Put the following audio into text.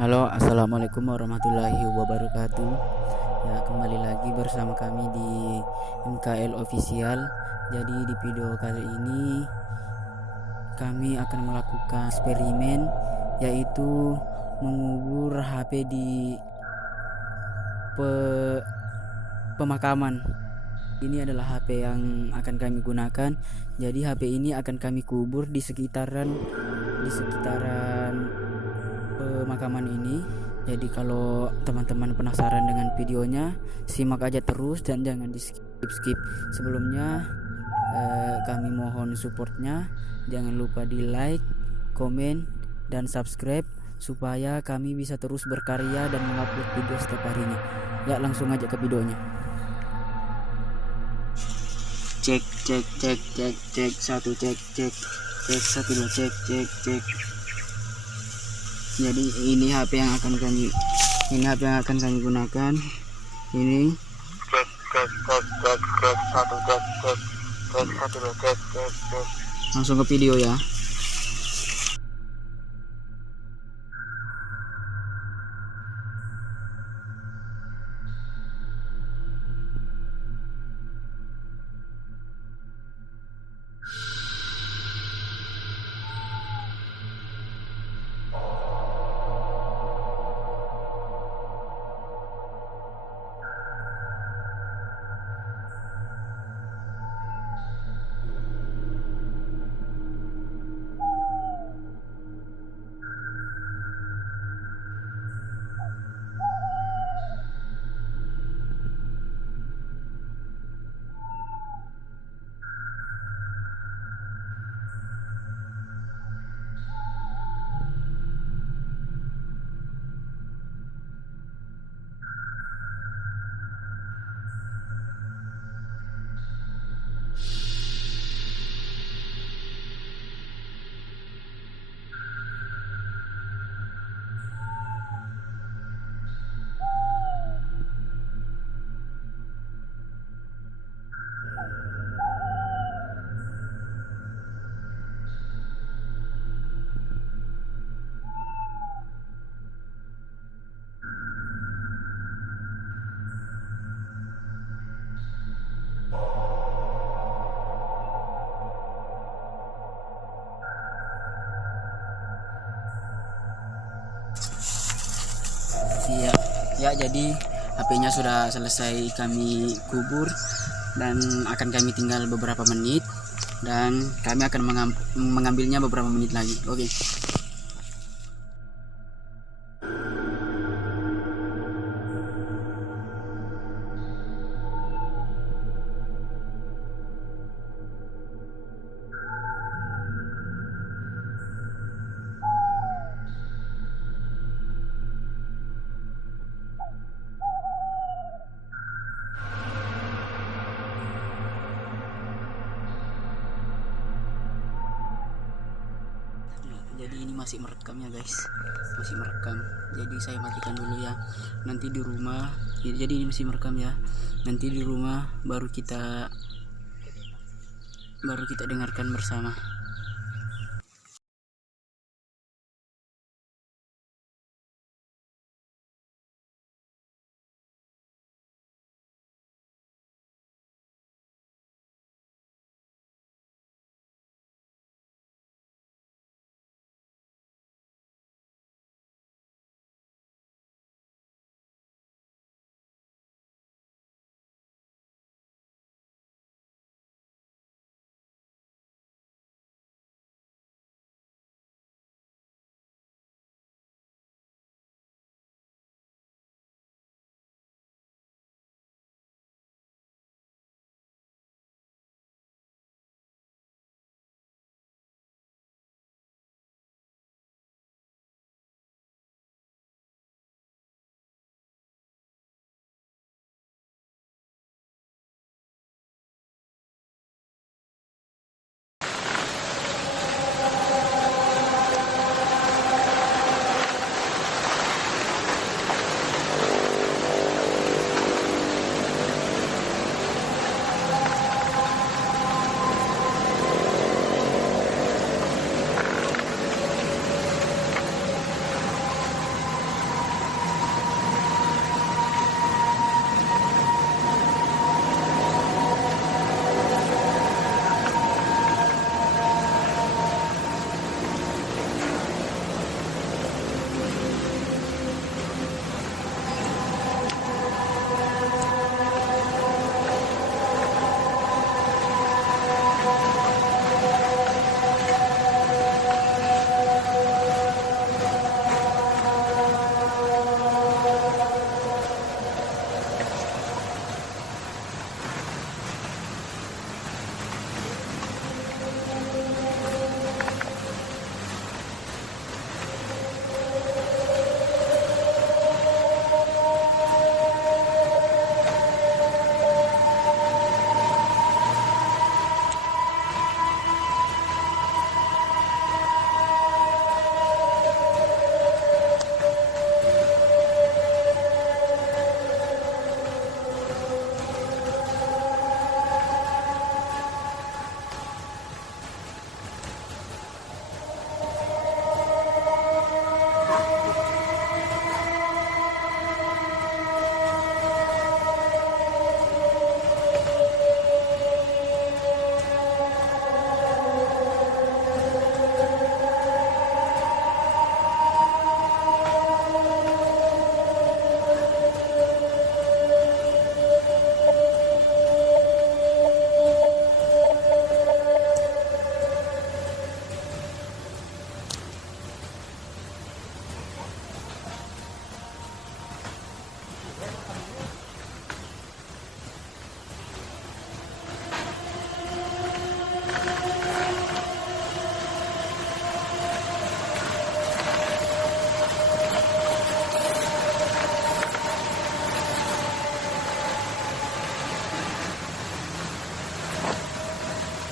Halo, assalamualaikum warahmatullahi wabarakatuh. Ya, kembali lagi bersama kami di MKL Official. Jadi di video kali ini kami akan melakukan eksperimen, yaitu mengubur HP di pemakaman. Ini adalah HP yang akan kami gunakan. Jadi HP ini akan kami kubur di sekitaran pemakaman ini. Jadi kalau teman-teman penasaran dengan videonya, simak aja terus dan jangan di skip. Sebelumnya kami mohon supportnya. Jangan lupa di like, komen, dan subscribe supaya kami bisa terus berkarya dan mengupload video setiap harinya. Ya, langsung aja ke videonya. Cek satu, cek satu, dua, cek. Jadi ini HP yang akan kami gunakan. Ini langsung ke video ya. Ya, jadi HP-nya sudah selesai kami kubur dan akan kami tinggal beberapa menit, dan kami akan mengambilnya beberapa menit lagi. Oke. Jadi ini masih merekam ya guys, masih merekam. Jadi saya matikan dulu ya. Nanti di rumah, jadi ini masih merekam ya. Nanti di rumah baru kita dengarkan bersama.